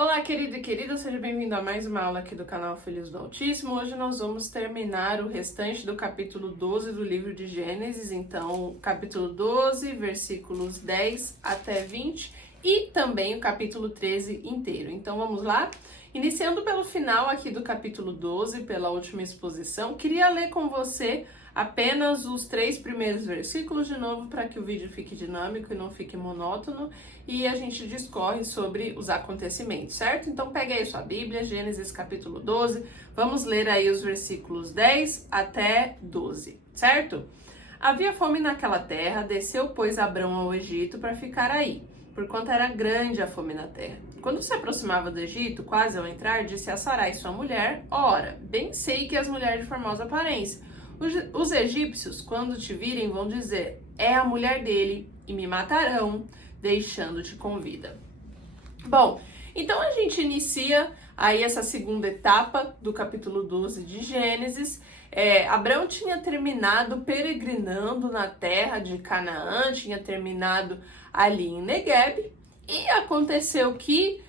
Olá, querido e querida, seja bem-vindo a mais uma aula aqui do canal Filhos do Altíssimo. Hoje nós vamos terminar o restante do capítulo 12 do livro de Gênesis, então capítulo 12, versículos 10 até 20 e também o capítulo 13 inteiro. Então vamos lá? Iniciando pelo final aqui do capítulo 12, pela última exposição, queria ler com você apenas os 3 primeiros versículos de novo para que o vídeo fique dinâmico e não fique monótono e a gente discorre sobre os acontecimentos, certo? Então pegue aí sua Bíblia, Gênesis capítulo 12, vamos ler aí os versículos 10 até 12, certo? Havia fome naquela terra, desceu pois Abrão ao Egito para ficar aí, porquanto era grande a fome na terra. Quando se aproximava do Egito, quase ao entrar, disse a Sarai sua mulher: ora, bem sei que és mulher de formosa aparência. Os egípcios, quando te virem, vão dizer: é a mulher dele, e me matarão, deixando-te com vida. Bom, então a gente inicia aí essa segunda etapa do capítulo 12 de Gênesis. Abrão tinha terminado peregrinando na terra de Canaã, tinha terminado ali em Negueb, e aconteceu que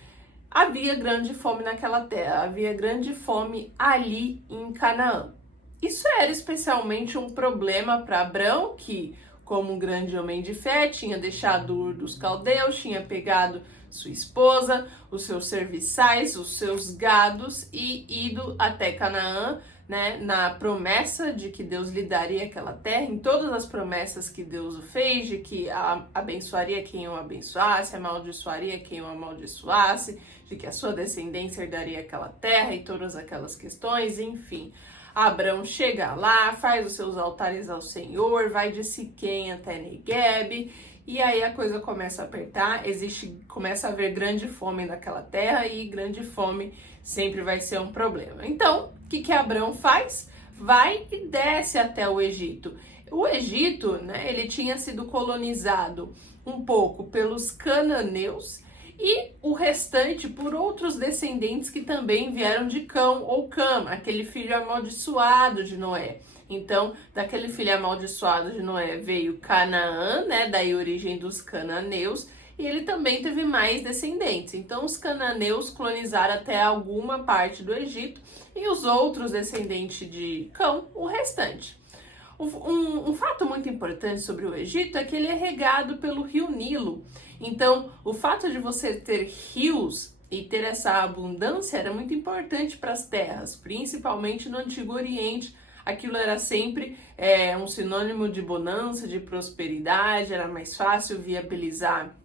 havia grande fome naquela terra, havia grande fome ali em Canaã. Isso era especialmente um problema para Abrão, que, como um grande homem de fé, tinha deixado Ur dos Caldeus, tinha pegado sua esposa, os seus serviçais, os seus gados e ido até Canaã, né, na promessa de que Deus lhe daria aquela terra, em todas as promessas que Deus o fez, de que abençoaria quem o abençoasse, amaldiçoaria quem o amaldiçoasse, de que a sua descendência herdaria aquela terra e todas aquelas questões, enfim. Abrão chega lá, faz os seus altares ao Senhor, vai de Siquém até Negueb, e aí a coisa começa a apertar, começa a haver grande fome naquela terra, e grande fome sempre vai ser um problema. Então, o que Abrão faz? Vai e desce até o Egito. O Egito, né, ele tinha sido colonizado um pouco pelos cananeus, e o restante por outros descendentes que também vieram de Cão ou Cam, aquele filho amaldiçoado de Noé. Então, daquele filho amaldiçoado de Noé veio Canaã, né, daí a origem dos cananeus, e ele também teve mais descendentes. Então, os cananeus colonizaram até alguma parte do Egito e os outros descendentes de Cão, o restante. Um fato muito importante sobre o Egito é que ele é regado pelo rio Nilo. Então, o fato de você ter rios e ter essa abundância era muito importante para as terras, principalmente no Antigo Oriente. Aquilo era sempre um sinônimo de bonança, de prosperidade, era mais fácil viabilizar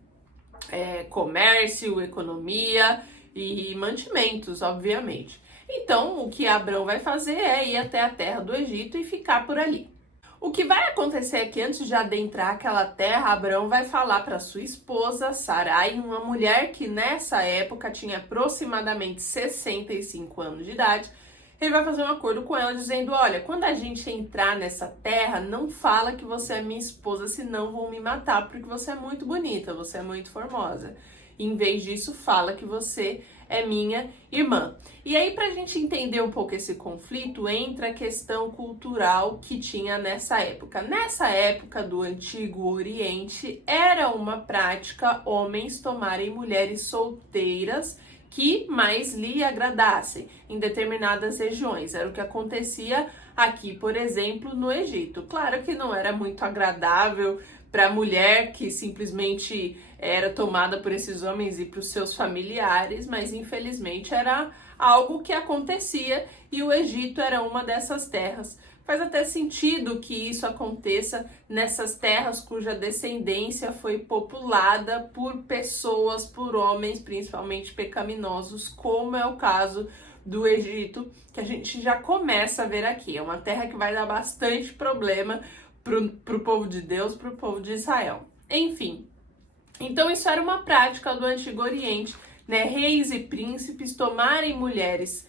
comércio, economia e mantimentos, obviamente. Então, o que Abrão vai fazer é ir até a terra do Egito e ficar por ali. O que vai acontecer é que antes de adentrar aquela terra, Abrão vai falar para sua esposa, Sarai, uma mulher que nessa época tinha aproximadamente 65 anos de idade. Ele vai fazer um acordo com ela dizendo: olha, quando a gente entrar nessa terra, não fala que você é minha esposa, senão vão me matar, porque você é muito bonita, você é muito formosa. Em vez disso, fala que você é minha irmã. E aí, pra gente entender um pouco esse conflito, entra a questão cultural que tinha nessa época. Nessa época do Antigo Oriente, era uma prática homens tomarem mulheres solteiras que mais lhe agradassem em determinadas regiões. Era o que acontecia aqui, por exemplo, no Egito. Claro que não era muito agradável para a mulher que simplesmente era tomada por esses homens e para os seus familiares, mas infelizmente era algo que acontecia e o Egito era uma dessas terras. Faz até sentido que isso aconteça nessas terras cuja descendência foi populada por pessoas, por homens, principalmente pecaminosos, como é o caso do Egito, que a gente já começa a ver aqui. É uma terra que vai dar bastante problema para o povo de Deus, para o povo de Israel. Enfim, então isso era uma prática do Antigo Oriente, né? Reis e príncipes tomarem mulheres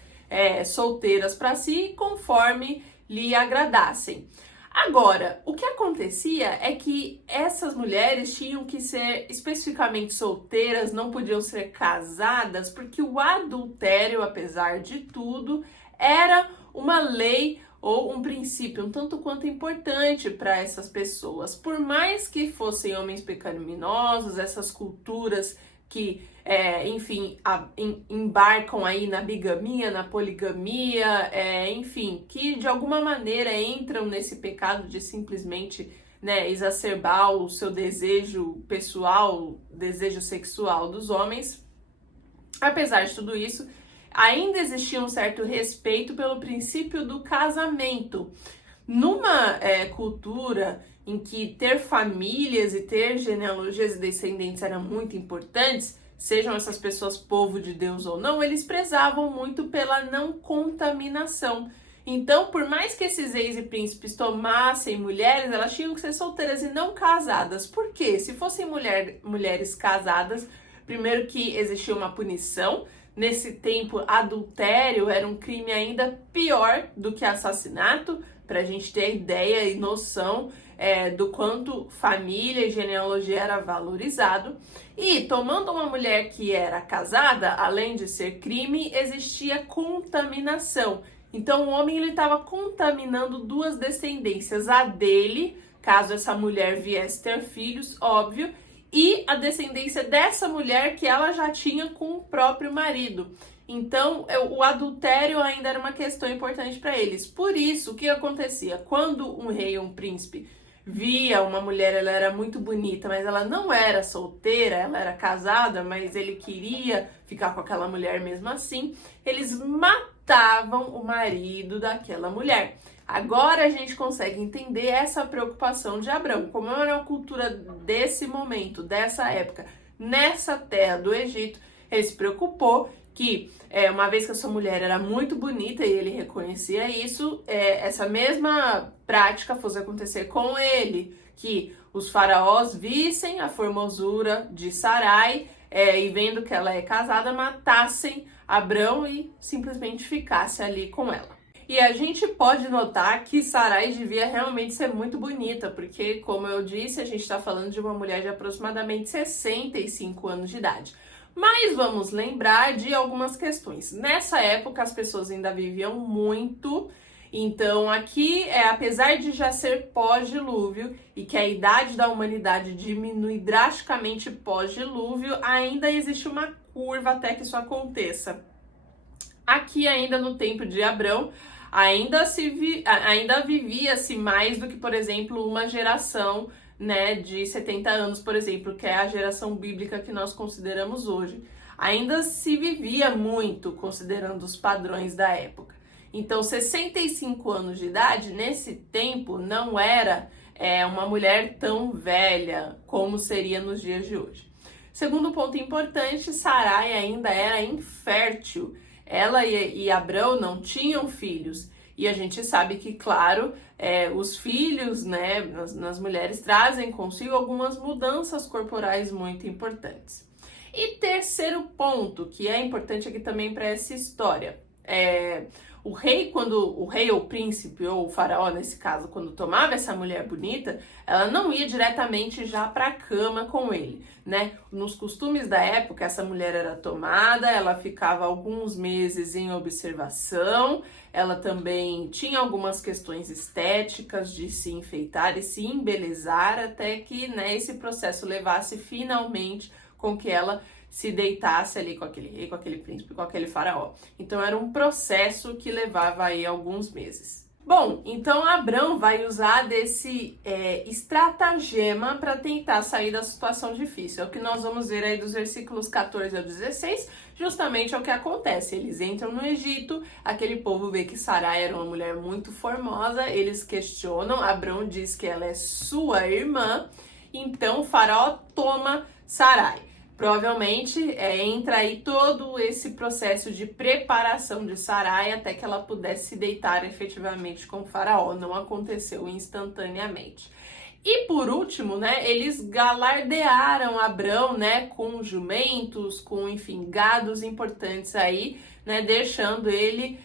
solteiras para si, conforme lhe agradassem. Agora, o que acontecia é que essas mulheres tinham que ser especificamente solteiras, não podiam ser casadas, porque o adultério, apesar de tudo, era uma lei ou um princípio um tanto quanto importante para essas pessoas. Por mais que fossem homens pecaminosos, essas culturas que, enfim, embarcam aí na bigamia, na poligamia, enfim, que de alguma maneira entram nesse pecado de simplesmente, né, exacerbar o seu desejo pessoal, desejo sexual dos homens. Apesar de tudo isso, ainda existia um certo respeito pelo princípio do casamento. Numa cultura em que ter famílias e ter genealogias e descendentes eram muito importantes, sejam essas pessoas povo de Deus ou não, eles prezavam muito pela não contaminação. Então, por mais que esses reis e príncipes tomassem mulheres, elas tinham que ser solteiras e não casadas. Por quê? Se fossem mulheres casadas, primeiro que existia uma punição. Nesse tempo, adultério era um crime ainda pior do que assassinato, para a gente ter ideia e noção do quanto família e genealogia era valorizado. E tomando uma mulher que era casada, além de ser crime, existia contaminação. Então o homem estava contaminando duas descendências, a dele, caso essa mulher viesse ter filhos, óbvio, e a descendência dessa mulher que ela já tinha com o próprio marido. Então, o adultério ainda era uma questão importante para eles. Por isso, o que acontecia? Quando um rei ou um príncipe via uma mulher, ela era muito bonita, mas ela não era solteira, ela era casada, mas ele queria ficar com aquela mulher mesmo assim, eles matavam o marido daquela mulher. Agora a gente consegue entender essa preocupação de Abrão. Como era a cultura desse momento, dessa época, nessa terra do Egito, ele se preocupou que, uma vez que a sua mulher era muito bonita e ele reconhecia isso, essa mesma prática fosse acontecer com ele, que os faraós vissem a formosura de Sarai e vendo que ela é casada, matassem Abrão e simplesmente ficasse ali com ela. E a gente pode notar que Sarai devia realmente ser muito bonita, porque, como eu disse, a gente está falando de uma mulher de aproximadamente 65 anos de idade. Mas vamos lembrar de algumas questões. Nessa época, as pessoas ainda viviam muito. Então, aqui, apesar de já ser pós-dilúvio e que a idade da humanidade diminui drasticamente pós-dilúvio, ainda existe uma curva até que isso aconteça. Aqui, ainda no tempo de Abrão, ainda vivia-se mais do que, por exemplo, uma geração, né, de 70 anos, por exemplo, que é a geração bíblica que nós consideramos hoje. Ainda se vivia muito, considerando os padrões da época. Então, 65 anos de idade, nesse tempo, não era uma mulher tão velha como seria nos dias de hoje. Segundo ponto importante, Sarai ainda era infértil. Ela e Abrão não tinham filhos. E a gente sabe que, claro, os filhos, né, nas mulheres trazem consigo algumas mudanças corporais muito importantes. E terceiro ponto, que é importante aqui também para essa história, o rei, quando o rei ou o príncipe, ou o faraó nesse caso, quando tomava essa mulher bonita, ela não ia diretamente já para a cama com ele, né? Nos costumes da época, essa mulher era tomada, ela ficava alguns meses em observação, ela também tinha algumas questões estéticas de se enfeitar e se embelezar, até que, né, esse processo levasse finalmente com que ela se deitasse ali com aquele rei, com aquele príncipe, com aquele faraó. Então era um processo que levava aí alguns meses. Bom, então Abrão vai usar desse estratagema para tentar sair da situação difícil. É o que nós vamos ver aí dos versículos 14 ao 16, justamente é o que acontece. Eles entram no Egito, aquele povo vê que Sarai era uma mulher muito formosa, eles questionam, Abrão diz que ela é sua irmã, então o faraó toma Sarai. Provavelmente entra aí todo esse processo de preparação de Sarai até que ela pudesse se deitar efetivamente com o faraó. Não aconteceu instantaneamente. E por último, né, eles galardearam Abrão, né, com jumentos, com, enfim, gados importantes aí, né, deixando ele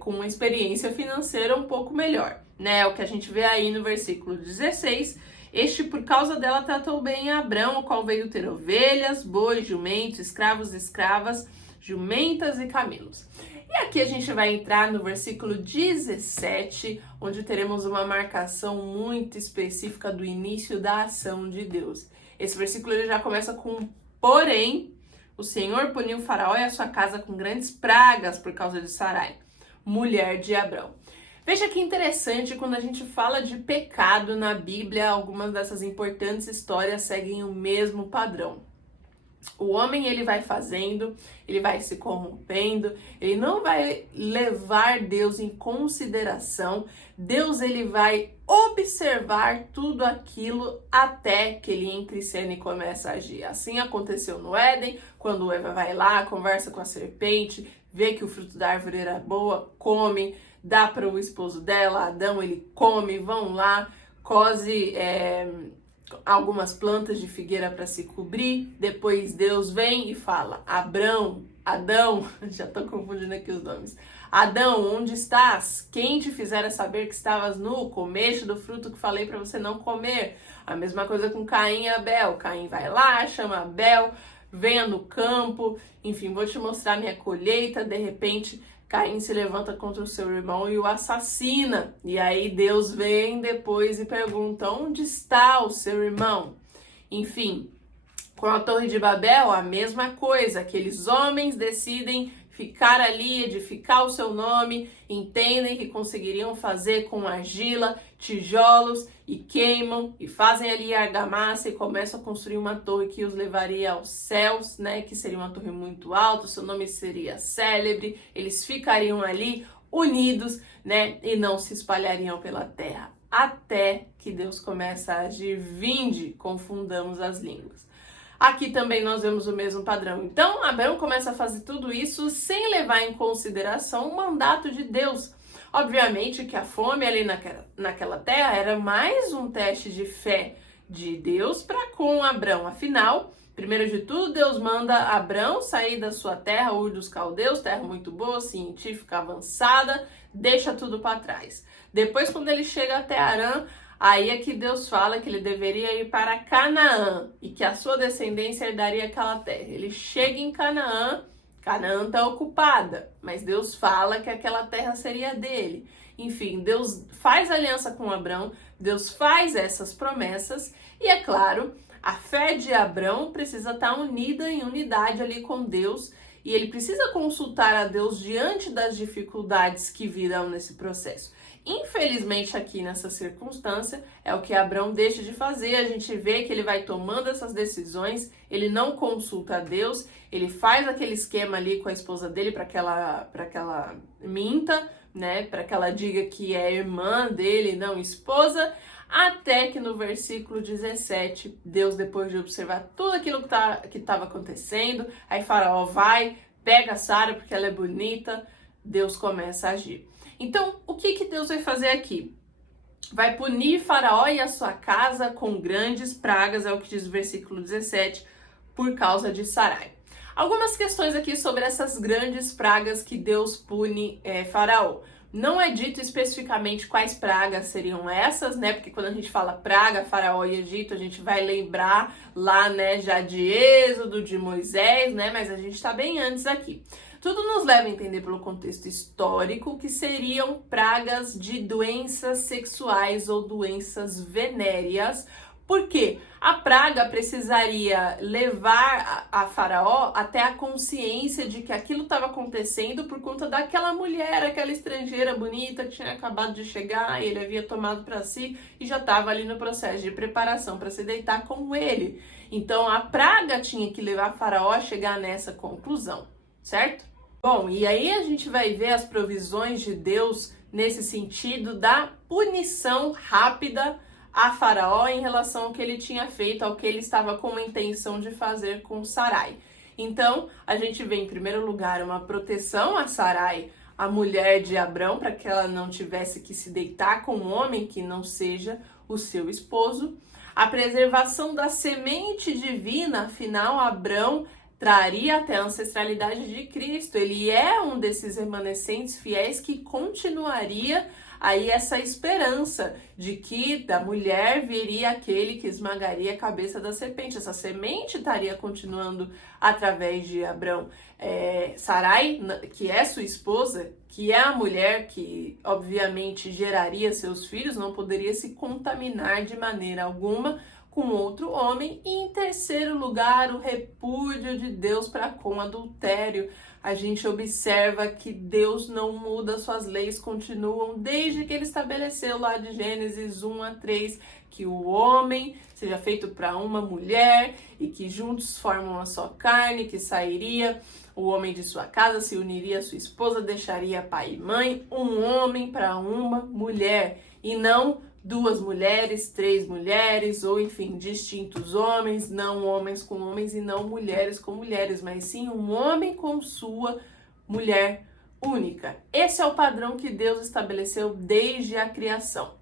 com uma experiência financeira um pouco melhor, né, o que a gente vê aí no versículo 16. Este, por causa dela, tratou bem Abrão, o qual veio ter ovelhas, bois, jumentos, escravos, escravas, jumentas e camelos. E aqui a gente vai entrar no versículo 17, onde teremos uma marcação muito específica do início da ação de Deus. Esse versículo ele já começa com Porém, o Senhor puniu o faraó e a sua casa com grandes pragas por causa de Sarai, mulher de Abrão. Veja que interessante, quando a gente fala de pecado na Bíblia, algumas dessas importantes histórias seguem o mesmo padrão. O homem, ele vai fazendo, ele vai se corrompendo, ele não vai levar Deus em consideração. Deus, ele vai observar tudo aquilo até que ele entre em cena e começa a agir. Assim aconteceu no Éden, quando Eva vai lá, conversa com a serpente, vê que o fruto da árvore era boa, come, dá para o esposo dela, Adão, ele come, vão lá, cose algumas plantas de figueira para se cobrir. Depois Deus vem e fala: Adão, já tô confundindo aqui os nomes. Adão, onde estás? Quem te fizera saber que estavas nu? Comeste do fruto que falei para você não comer. A mesma coisa com Caim e Abel. Caim vai lá, chama Abel, venha no campo, enfim, vou te mostrar minha colheita. De repente, Caim se levanta contra o seu irmão e o assassina. E aí Deus vem depois e pergunta: onde está o seu irmão? Enfim, com a Torre de Babel, a mesma coisa. Aqueles homens decidem ficar ali, edificar o seu nome, entendem que conseguiriam fazer com argila, tijolos, e queimam, e fazem ali argamassa e começam a construir uma torre que os levaria aos céus, né? Que seria uma torre muito alta, seu nome seria célebre, eles ficariam ali unidos, né? E não se espalhariam pela terra. Até que Deus começa a agir: vinde, confundamos as línguas. Aqui também nós vemos o mesmo padrão. Então, Abraão começa a fazer tudo isso sem levar em consideração o mandato de Deus. Obviamente que a fome ali naquela terra era mais um teste de fé de Deus para com Abraão. Afinal, primeiro de tudo, Deus manda Abraão sair da sua terra, Ur dos Caldeus, terra muito boa, científica, avançada, deixa tudo para trás. Depois, quando ele chega até Harã, aí é que Deus fala que ele deveria ir para Canaã e que a sua descendência herdaria aquela terra. Ele chega em Canaã, Canaã está ocupada, mas Deus fala que aquela terra seria dele. Enfim, Deus faz aliança com Abrão, Deus faz essas promessas e, é claro, a fé de Abrão precisa estar unida em unidade ali com Deus e ele precisa consultar a Deus diante das dificuldades que virão nesse processo. Infelizmente, aqui nessa circunstância, é o que Abrão deixa de fazer. A gente vê que ele vai tomando essas decisões, ele não consulta a Deus, ele faz aquele esquema ali com a esposa dele para que ela minta, né? Para que ela diga que é irmã dele, não esposa. Até que no versículo 17, Deus, depois de observar tudo aquilo que estava acontecendo, aí Faraó vai, pega Sara porque ela é bonita, Deus começa a agir. Então, o que Deus vai fazer aqui? Vai punir Faraó e a sua casa com grandes pragas, é o que diz o versículo 17, por causa de Sarai. Algumas questões aqui sobre essas grandes pragas que Deus pune Faraó. Não é dito especificamente quais pragas seriam essas, né? Porque quando a gente fala praga, Faraó e Egito, a gente vai lembrar lá, né, já de Êxodo, de Moisés, né? Mas a gente está bem antes aqui. Tudo nos leva a entender pelo contexto histórico que seriam pragas de doenças sexuais ou doenças venéreas, porque a praga precisaria levar a Faraó até a consciência de que aquilo estava acontecendo por conta daquela mulher, aquela estrangeira bonita que tinha acabado de chegar e ele havia tomado para si e já estava ali no processo de preparação para se deitar com ele. Então a praga tinha que levar Faraó a chegar nessa conclusão, certo? Bom, e aí a gente vai ver as provisões de Deus nesse sentido da punição rápida a Faraó em relação ao que ele tinha feito, ao que ele estava com a intenção de fazer com Sarai. Então, a gente vê em primeiro lugar uma proteção a Sarai, a mulher de Abrão, para que ela não tivesse que se deitar com um homem que não seja o seu esposo. A preservação da semente divina, afinal, Abrão traria até a ancestralidade de Cristo. Ele é um desses remanescentes fiéis que continuaria aí essa esperança de que da mulher viria aquele que esmagaria a cabeça da serpente. Essa semente estaria continuando através de Abrão. Sarai, que é sua esposa, que é a mulher que obviamente geraria seus filhos, não poderia se contaminar de maneira alguma com outro homem, e em terceiro lugar, o repúdio de Deus para com adultério. A gente observa que Deus não muda, suas leis continuam desde que ele estabeleceu lá de Gênesis 1 a 3, que o homem seja feito para uma mulher e que juntos formam a sua carne, que sairia o homem de sua casa, se uniria à sua esposa, deixaria pai e mãe, um homem para uma mulher, e não duas mulheres, três mulheres, ou enfim, distintos homens, não homens com homens e não mulheres com mulheres, mas sim um homem com sua mulher única. Esse é o padrão que Deus estabeleceu desde a criação.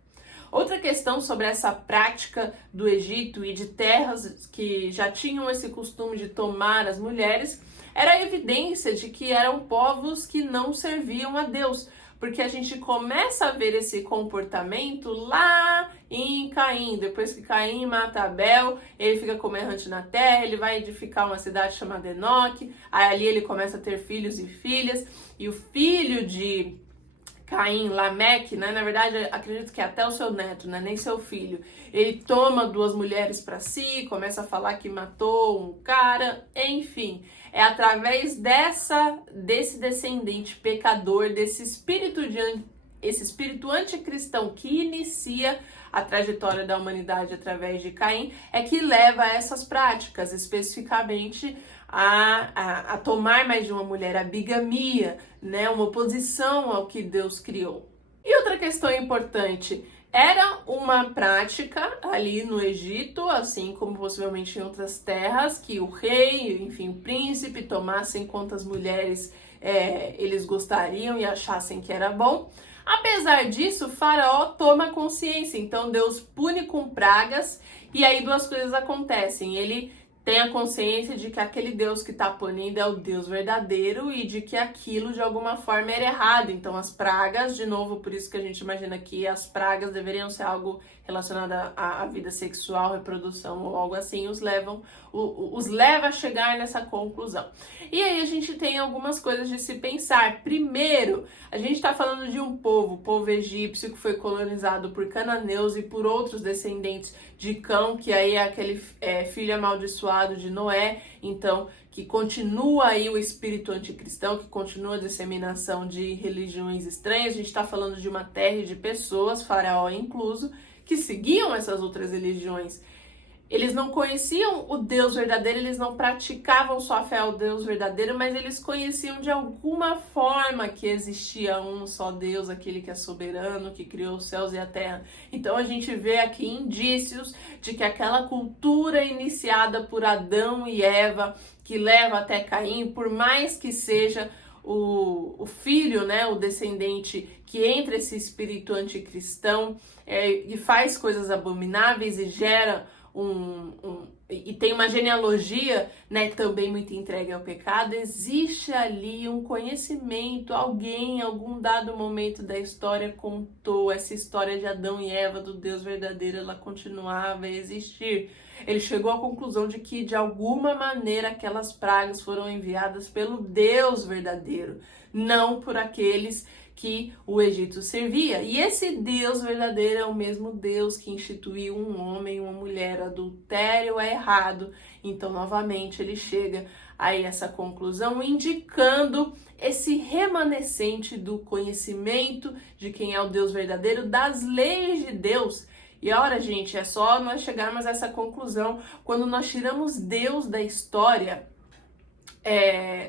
Outra questão sobre essa prática do Egito e de terras que já tinham esse costume de tomar as mulheres era a evidência de que eram povos que não serviam a Deus, porque a gente começa a ver esse comportamento lá em Caim. Depois que Caim mata Abel, ele fica como errante na terra, ele vai edificar uma cidade chamada Enoque, aí ali ele começa a ter filhos e filhas, e o filho de Caim, Lameque, né? Na verdade, acredito que é até o seu neto, né? Nem seu filho. Ele toma duas mulheres para si, começa a falar que matou um cara, enfim. É através desse descendente pecador, desse espírito anticristão que inicia a trajetória da humanidade através de Caim, é que leva a essas práticas, especificamente a tomar mais de uma mulher, a bigamia, né, uma oposição ao que Deus criou. E outra questão importante, era uma prática ali no Egito, assim como possivelmente em outras terras, que o rei, enfim, o príncipe tomassem quantas mulheres eles gostariam e achassem que era bom. Apesar disso, Faraó toma consciência, então Deus pune com pragas, e aí duas coisas acontecem. Ele tem a consciência de que aquele Deus que está punindo é o Deus verdadeiro e de que aquilo de alguma forma era errado. Então as pragas, de novo, por isso que a gente imagina que as pragas deveriam ser algo relacionado à vida sexual, reprodução ou algo assim, os leva a chegar nessa conclusão. E aí a gente tem algumas coisas de se pensar. Primeiro, a gente está falando de um povo, o povo egípcio, que foi colonizado por cananeus e por outros descendentes de Cão, que aí é aquele filho amaldiçoado de Noé, então que continua aí o espírito anticristão, que continua a disseminação de religiões estranhas. A gente está falando de uma terra de pessoas, Faraó incluso, que seguiam essas outras religiões. Eles não conheciam o Deus verdadeiro, eles não praticavam sua fé ao Deus verdadeiro, mas eles conheciam de alguma forma que existia um só Deus, aquele que é soberano, que criou os céus e a terra. Então a gente vê aqui indícios de que aquela cultura iniciada por Adão e Eva, que leva até Caim, por mais que seja o filho, né, o descendente que entra esse espírito anticristão e faz coisas abomináveis e gera e tem uma genealogia, né, também muito entregue ao pecado, existe ali um conhecimento, alguém, em algum dado momento da história contou essa história de Adão e Eva, do Deus verdadeiro, ela continuava a existir. Ele chegou à conclusão de que, de alguma maneira, aquelas pragas foram enviadas pelo Deus verdadeiro, não por aqueles que o Egito servia. E esse Deus verdadeiro é o mesmo Deus que instituiu um homem e uma mulher. Adultério é errado. Então, novamente, ele chega a essa conclusão, indicando esse remanescente do conhecimento de quem é o Deus verdadeiro, das leis de Deus. E ora, gente, é só nós chegarmos a essa conclusão quando nós tiramos Deus da história.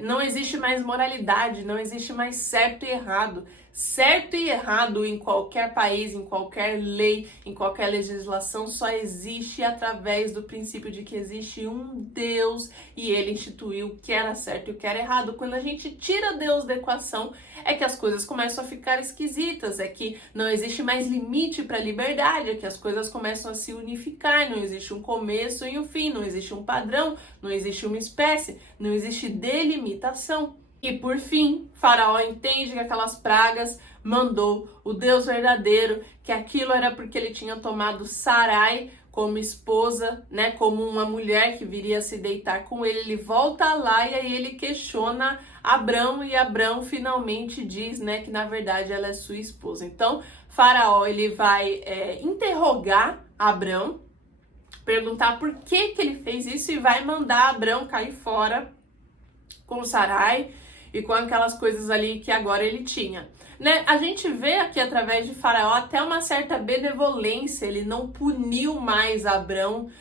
Não existe mais moralidade, não existe mais certo e errado. Certo e errado em qualquer país, em qualquer lei, em qualquer legislação, só existe através do princípio de que existe um Deus e ele instituiu o que era certo e o que era errado. Quando a gente tira Deus da equação, é que as coisas começam a ficar esquisitas, é que não existe mais limite para a liberdade, é que as coisas começam a se unificar, não existe um começo e um fim, não existe um padrão, não existe uma espécie, não existe delimitação. E por fim, Faraó entende que aquelas pragas mandou o Deus verdadeiro, que aquilo era porque ele tinha tomado Sarai como esposa, né, como uma mulher que viria se deitar com ele. Ele volta lá e aí ele questiona Abrão e Abrão finalmente diz, né, que na verdade ela é sua esposa. Então, Faraó ele vai interrogar Abrão, perguntar por que que ele fez isso e vai mandar Abrão cair fora com Sarai e com aquelas coisas ali que agora ele tinha. Né? A gente vê aqui através de Faraó até uma certa benevolência, ele não puniu mais Abrão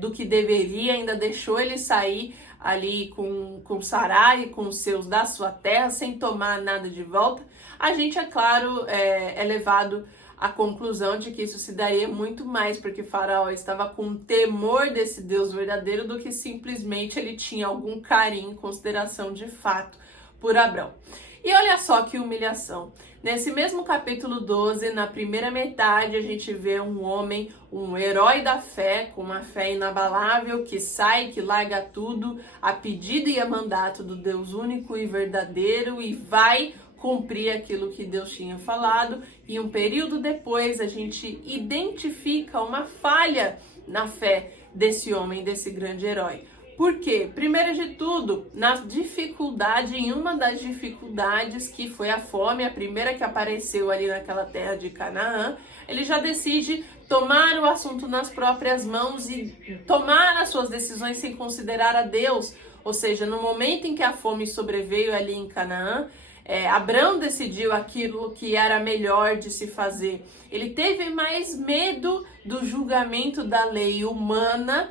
do que deveria, ainda deixou ele sair ali com Sarai e com os seus da sua terra, sem tomar nada de volta. A gente, é claro, é levado à conclusão de que isso se daria muito mais porque Faraó estava com temor desse Deus verdadeiro do que simplesmente ele tinha algum carinho, consideração de fato por Abrão. E olha só que humilhação. Nesse mesmo capítulo 12, na primeira metade, a gente vê um homem, um herói da fé, com uma fé inabalável, que sai, que larga tudo, a pedido e a mandato do Deus único e verdadeiro, e vai cumprir aquilo que Deus tinha falado. E um período depois, a gente identifica uma falha na fé desse homem, desse grande herói. Por quê? Primeiro de tudo, na dificuldade, em uma das dificuldades que foi a fome, a primeira que apareceu ali naquela terra de Canaã, ele já decide tomar o assunto nas próprias mãos e tomar as suas decisões sem considerar a Deus. Ou seja, no momento em que a fome sobreveio ali em Canaã, Abrão decidiu aquilo que era melhor de se fazer. Ele teve mais medo do julgamento da lei humana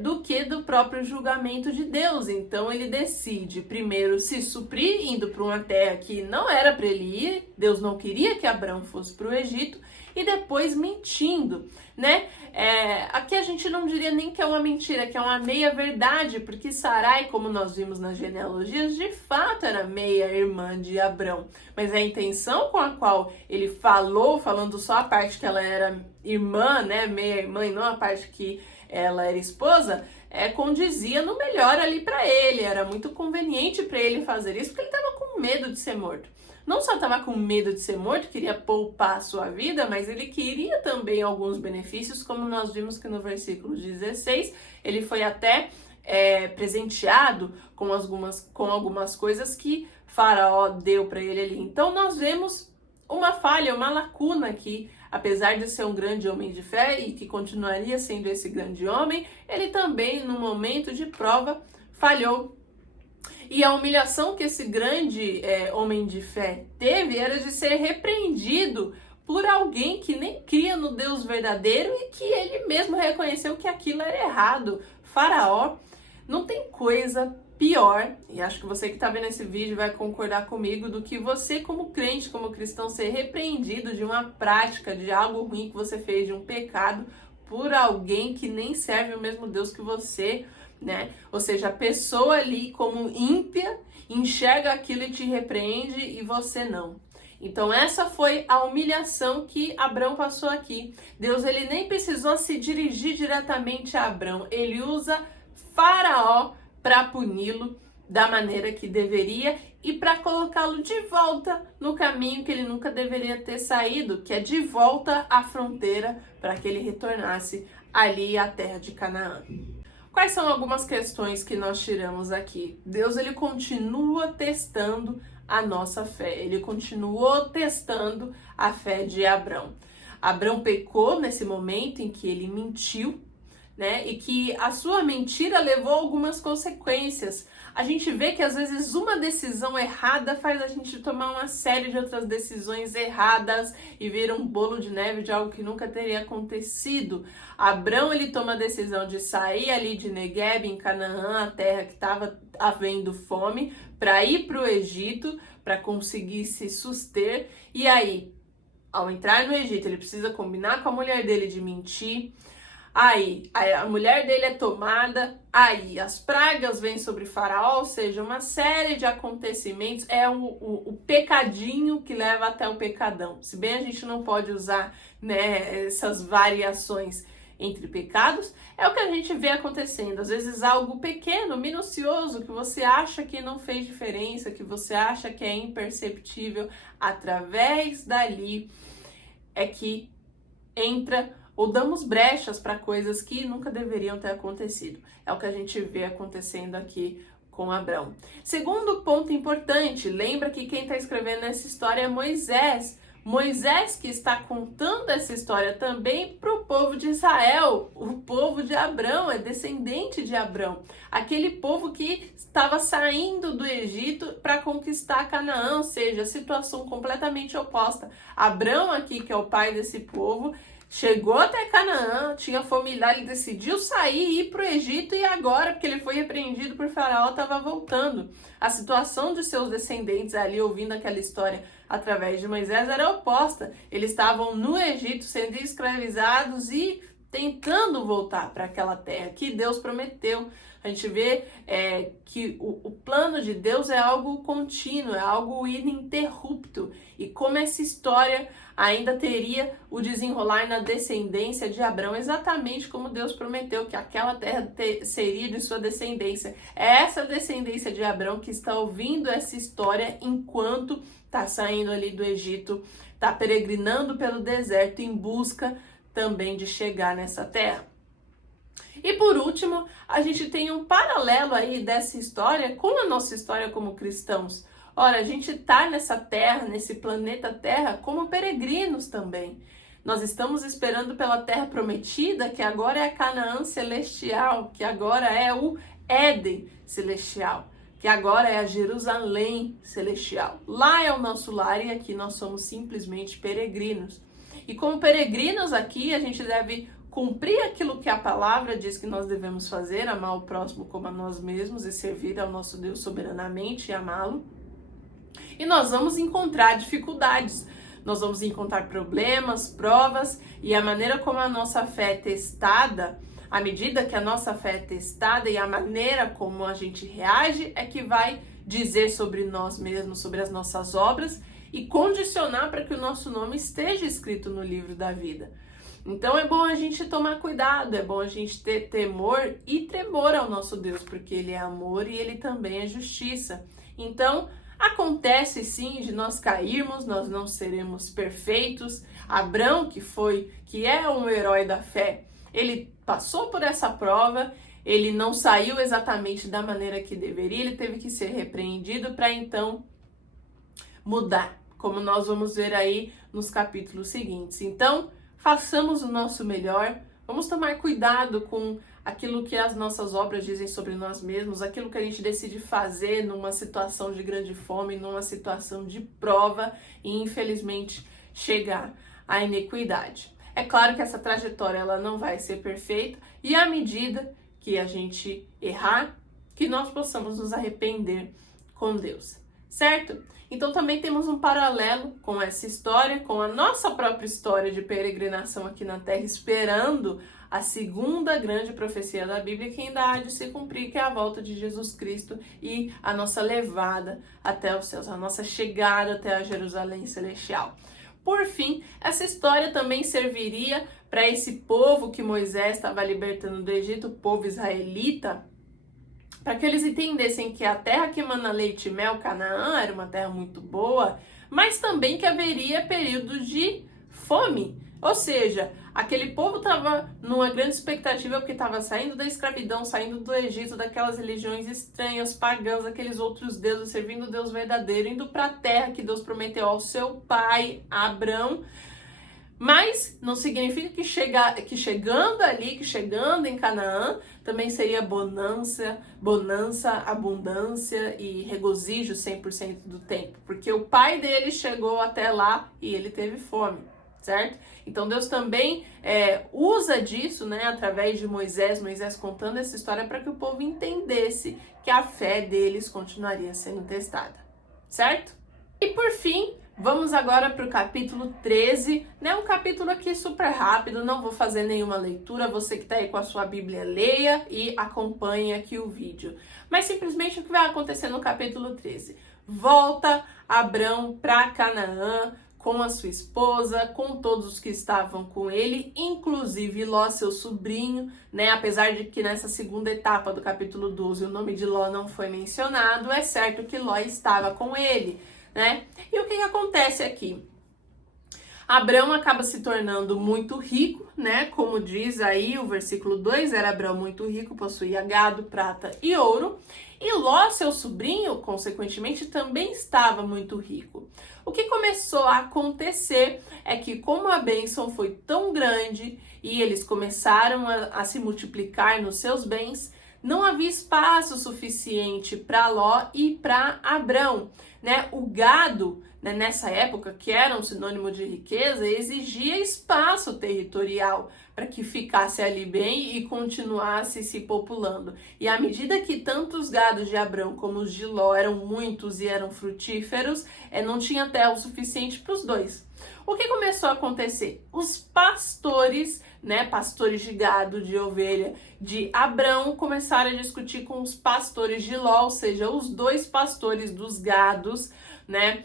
do que do próprio julgamento de Deus. Então ele decide primeiro se suprir indo para uma terra que não era para ele ir, Deus não queria que Abrão fosse para o Egito, e depois mentindo, né? Aqui a gente não diria nem que é uma mentira, que é uma meia-verdade, porque Sarai, como nós vimos nas genealogias, de fato era meia-irmã de Abrão. Mas a intenção com a qual ele falando só a parte que ela era irmã, né, meia-irmã, e não a parte que ela era esposa, condizia no melhor ali para ele. Era muito conveniente para ele fazer isso, porque ele estava com medo de ser morto. Não só estava com medo de ser morto, queria poupar a sua vida, mas ele queria também alguns benefícios, como nós vimos que no versículo 16, ele foi até presenteado com algumas coisas que Faraó deu para ele ali. Então nós vemos uma falha, uma lacuna aqui. Apesar de ser um grande homem de fé e que continuaria sendo esse grande homem, ele também, no momento de prova, falhou. E a humilhação que esse grande homem de fé teve era de ser repreendido por alguém que nem cria no Deus verdadeiro e que ele mesmo reconheceu que aquilo era errado. Faraó, não tem coisa pior, e acho que você que está vendo esse vídeo vai concordar comigo, do que você como crente, como cristão, ser repreendido de uma prática, de algo ruim que você fez, de um pecado, por alguém que nem serve o mesmo Deus que você, né? Ou seja, a pessoa ali como ímpia enxerga aquilo e te repreende e você não. Então essa foi a humilhação que Abrão passou aqui. Deus, ele nem precisou se dirigir diretamente a Abrão, ele usa Faraó para puni-lo da maneira que deveria e para colocá-lo de volta no caminho que ele nunca deveria ter saído, que é de volta à fronteira, para que ele retornasse ali à terra de Canaã. Quais são algumas questões que nós tiramos aqui? Deus, ele continua testando a nossa fé, ele continuou testando a fé de Abrão. Abrão pecou nesse momento em que ele mentiu, né? E que a sua mentira levou algumas consequências. A gente vê que às vezes uma decisão errada faz a gente tomar uma série de outras decisões erradas e vira um bolo de neve de algo que nunca teria acontecido. Abrão, ele toma a decisão de sair ali de Negueb, em Canaã, a terra que estava havendo fome, para ir para o Egito, para conseguir se suster. E aí, ao entrar no Egito, ele precisa combinar com a mulher dele de mentir. Aí a mulher dele é tomada, aí as pragas vêm sobre Faraó, ou seja, uma série de acontecimentos, o pecadinho que leva até o pecadão. Se bem a gente não pode usar, né, essas variações entre pecados, é o que a gente vê acontecendo. Às vezes algo pequeno, minucioso, que você acha que não fez diferença, que você acha que é imperceptível, através dali é que entra ou damos brechas para coisas que nunca deveriam ter acontecido. É o que a gente vê acontecendo aqui com Abrão. Segundo ponto importante, lembra que quem está escrevendo essa história é Moisés. Moisés que está contando essa história também para o povo de Israel, o povo de Abrão, é descendente de Abrão, aquele povo que estava saindo do Egito para conquistar Canaã, ou seja, situação completamente oposta. Abrão aqui, que é o pai desse povo, chegou até Canaã, tinha fome lá, ele decidiu sair e ir para o Egito e agora, porque ele foi repreendido por Faraó, estava voltando. A situação de seus descendentes ali, ouvindo aquela história através de Moisés, era oposta. Eles estavam no Egito sendo escravizados e tentando voltar para aquela terra que Deus prometeu. A gente vê que o plano de Deus é algo contínuo, é algo ininterrupto. E como essa história ainda teria o desenrolar na descendência de Abrão, exatamente como Deus prometeu, que aquela terra seria de sua descendência. É essa descendência de Abrão que está ouvindo essa história enquanto está saindo ali do Egito, está peregrinando pelo deserto em busca também de chegar nessa terra. E por último, a gente tem um paralelo aí dessa história com a nossa história como cristãos. Ora, a gente está nessa terra, nesse planeta Terra, como peregrinos também. Nós estamos esperando pela terra prometida, que agora é a Canaã celestial, que agora é o Éden celestial, que agora é a Jerusalém celestial. Lá é o nosso lar e aqui nós somos simplesmente peregrinos. E como peregrinos aqui, a gente deve cumprir aquilo que a palavra diz que nós devemos fazer, amar o próximo como a nós mesmos e servir ao nosso Deus soberanamente e amá-lo. E nós vamos encontrar dificuldades, nós vamos encontrar problemas, provas, e a maneira como a nossa fé é testada, à medida que a nossa fé é testada e a maneira como a gente reage é que vai dizer sobre nós mesmos, sobre as nossas obras e condicionar para que o nosso nome esteja escrito no livro da vida. Então é bom a gente tomar cuidado, é bom a gente ter temor e tremor ao nosso Deus, porque Ele é amor e Ele também é justiça. Então, acontece sim de nós cairmos, nós não seremos perfeitos. Abrão, que é um herói da fé, ele passou por essa prova, ele não saiu exatamente da maneira que deveria, ele teve que ser repreendido para então mudar, como nós vamos ver aí nos capítulos seguintes. Então, façamos o nosso melhor, vamos tomar cuidado com aquilo que as nossas obras dizem sobre nós mesmos, aquilo que a gente decide fazer numa situação de grande fome, numa situação de prova e, infelizmente, chegar à iniquidade. É claro que essa trajetória ela não vai ser perfeita e à medida que a gente errar, que nós possamos nos arrepender com Deus, certo? Então também temos um paralelo com essa história, com a nossa própria história de peregrinação aqui na Terra, esperando a segunda grande profecia da Bíblia que ainda há de se cumprir, que é a volta de Jesus Cristo e a nossa levada até os céus, a nossa chegada até a Jerusalém celestial. Por fim, essa história também serviria para esse povo que Moisés estava libertando do Egito, o povo israelita, para que eles entendessem que a terra que emana leite e mel, Canaã, era uma terra muito boa, mas também que haveria períodos de fome. Ou seja, aquele povo estava numa grande expectativa porque estava saindo da escravidão, saindo do Egito, daquelas religiões estranhas, pagãs, aqueles outros deuses, servindo o Deus verdadeiro, indo para a terra que Deus prometeu ao seu pai, Abrão. Mas não significa que chegando em Canaã, também seria bonança, abundância e regozijo 100% do tempo. Porque o pai dele chegou até lá e ele teve fome, certo? Então Deus também usa disso, né, através de Moisés contando essa história para que o povo entendesse que a fé deles continuaria sendo testada, certo? E por fim, vamos agora para o capítulo 13, né? Um capítulo aqui super rápido, não vou fazer nenhuma leitura, você que está aí com a sua Bíblia, leia e acompanhe aqui o vídeo. Mas simplesmente o que vai acontecer no capítulo 13? Volta Abrão para Canaã com a sua esposa, com todos os que estavam com ele, inclusive Ló, seu sobrinho, né? Apesar de que nessa segunda etapa do capítulo 12 o nome de Ló não foi mencionado, é certo que Ló estava com ele, né? E o que acontece aqui? Abrão acaba se tornando muito rico, né? Como diz aí o versículo 2, era Abrão muito rico, possuía gado, prata e ouro. E Ló, seu sobrinho, consequentemente, também estava muito rico. O que começou a acontecer é que, como a bênção foi tão grande e eles começaram a se multiplicar nos seus bens, não havia espaço suficiente para Ló e para Abrão, né? O gado, né, nessa época, que era um sinônimo de riqueza, exigia espaço territorial para que ficasse ali bem e continuasse se populando. E à medida que tanto os gados de Abrão como os de Ló eram muitos e eram frutíferos, não tinha terra o suficiente para os dois. O que começou a acontecer? Os pastores, né, pastores de gado, de ovelha, de Abrão, começaram a discutir com os pastores de Ló, ou seja, os dois pastores dos gados, né,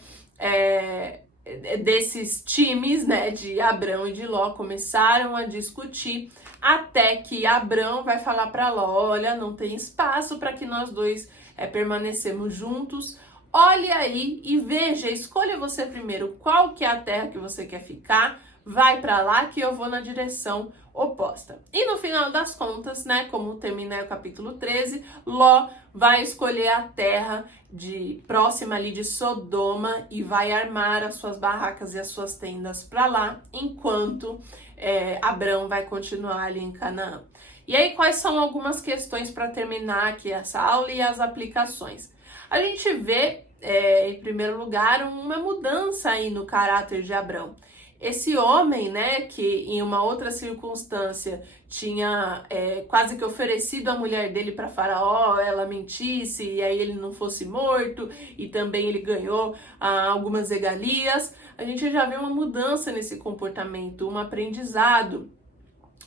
desses times, né, de Abrão e de Ló, começaram a discutir até que Abrão vai falar para Ló: olha, não tem espaço para que nós dois permanecemos juntos. Olhe aí e veja, escolha você primeiro qual que é a terra que você quer ficar, vai para lá que eu vou na direção oposta. E no final das contas, né, como termina o capítulo 13, Ló vai escolher a terra próxima ali de Sodoma e vai armar as suas barracas e as suas tendas para lá, enquanto Abrão vai continuar ali em Canaã. E aí, quais são algumas questões para terminar aqui essa aula e as aplicações? A gente vê, em primeiro lugar, uma mudança aí no caráter de Abrão. Esse homem, né, que em uma outra circunstância tinha quase que oferecido a mulher dele para Faraó, ela mentisse e aí ele não fosse morto, e também ele ganhou algumas regalias, a gente já vê uma mudança nesse comportamento, um aprendizado.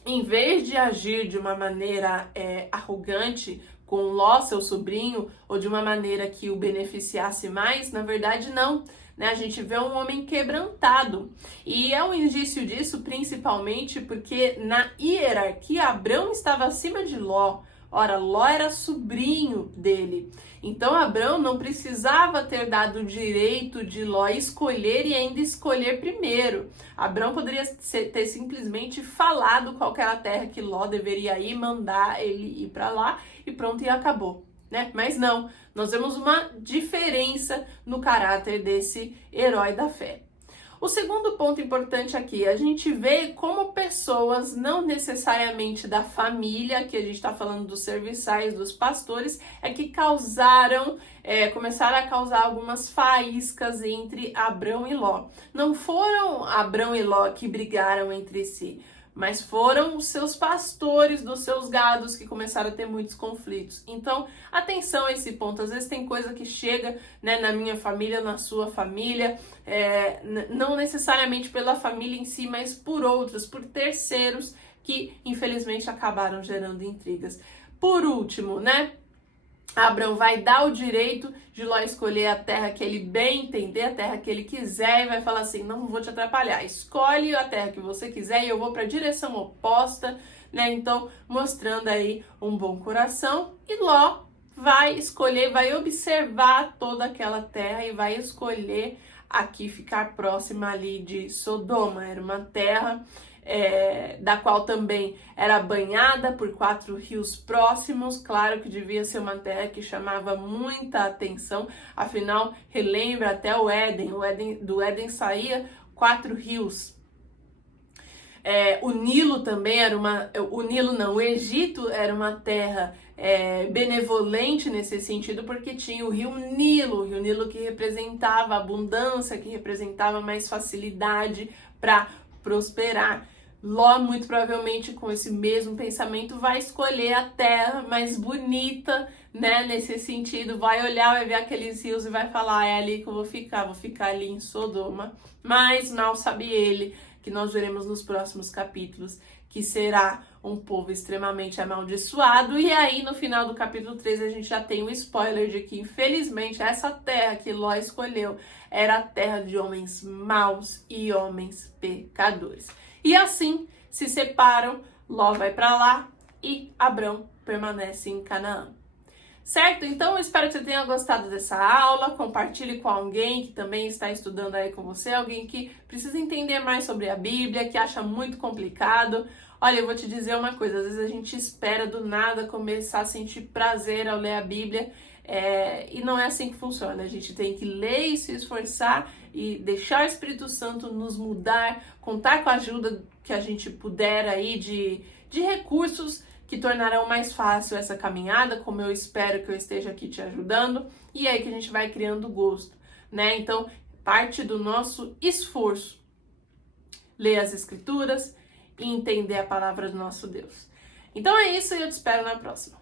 Em vez de agir de uma maneira arrogante com Ló, seu sobrinho, ou de uma maneira que o beneficiasse mais, na verdade não. Né? A gente vê um homem quebrantado. E é um indício disso principalmente porque na hierarquia Abrão estava acima de Ló. Ora, Ló era sobrinho dele. Então, Abrão não precisava ter dado o direito de Ló escolher e ainda escolher primeiro. Abrão poderia ter simplesmente falado qual era a terra que Ló deveria ir, mandar ele ir para lá e pronto, e acabou. Né? Mas não, nós vemos uma diferença no caráter desse herói da fé. O segundo ponto importante aqui, a gente vê como pessoas, não necessariamente da família, que a gente está falando dos serviçais, dos pastores, que começaram a causar algumas faíscas entre Abrão e Ló. Não foram Abrão e Ló que brigaram entre si, mas foram os seus pastores dos seus gados que começaram a ter muitos conflitos. Então, atenção a esse ponto. Às vezes tem coisa que chega, né, na minha família, na sua família, não necessariamente pela família em si, mas por outros, por terceiros que, infelizmente, acabaram gerando intrigas. Por último, né, Abrão vai dar o direito de Ló escolher a terra que ele bem entender, a terra que ele quiser, e vai falar assim: não vou te atrapalhar, escolhe a terra que você quiser e eu vou para a direção oposta, né? Então, mostrando aí um bom coração. E Ló vai escolher, vai observar toda aquela terra e vai escolher aqui ficar próxima ali de Sodoma. Era uma terra da qual também era banhada por 4 rios próximos. Claro que devia ser uma terra que chamava muita atenção, afinal, relembra até o Éden, do Éden saía 4 rios. O Nilo também era o Egito era uma terra benevolente nesse sentido, porque tinha o rio Nilo que representava abundância, que representava mais facilidade para prosperar. Ló, muito provavelmente, com esse mesmo pensamento, vai escolher a terra mais bonita, né, nesse sentido, vai olhar, vai ver aqueles rios e vai falar: é ali que eu vou ficar ali em Sodoma. Mas mal sabe ele, que nós veremos nos próximos capítulos, que será um povo extremamente amaldiçoado. E aí, no final do capítulo 13, a gente já tem um spoiler de que, infelizmente, essa terra que Ló escolheu era a terra de homens maus e homens pecadores. E assim se separam, Ló vai para lá e Abrão permanece em Canaã. Certo? Então, eu espero que você tenha gostado dessa aula, compartilhe com alguém que também está estudando aí com você, alguém que precisa entender mais sobre a Bíblia, que acha muito complicado. Olha, eu vou te dizer uma coisa, às vezes a gente espera do nada começar a sentir prazer ao ler a Bíblia, E não é assim que funciona. A gente tem que ler e se esforçar e deixar o Espírito Santo nos mudar, contar com a ajuda que a gente puder aí de recursos que tornarão mais fácil essa caminhada, como eu espero que eu esteja aqui te ajudando, e é aí que a gente vai criando gosto, né? Então, parte do nosso esforço, ler as Escrituras e entender a palavra do nosso Deus. Então é isso e eu te espero na próxima.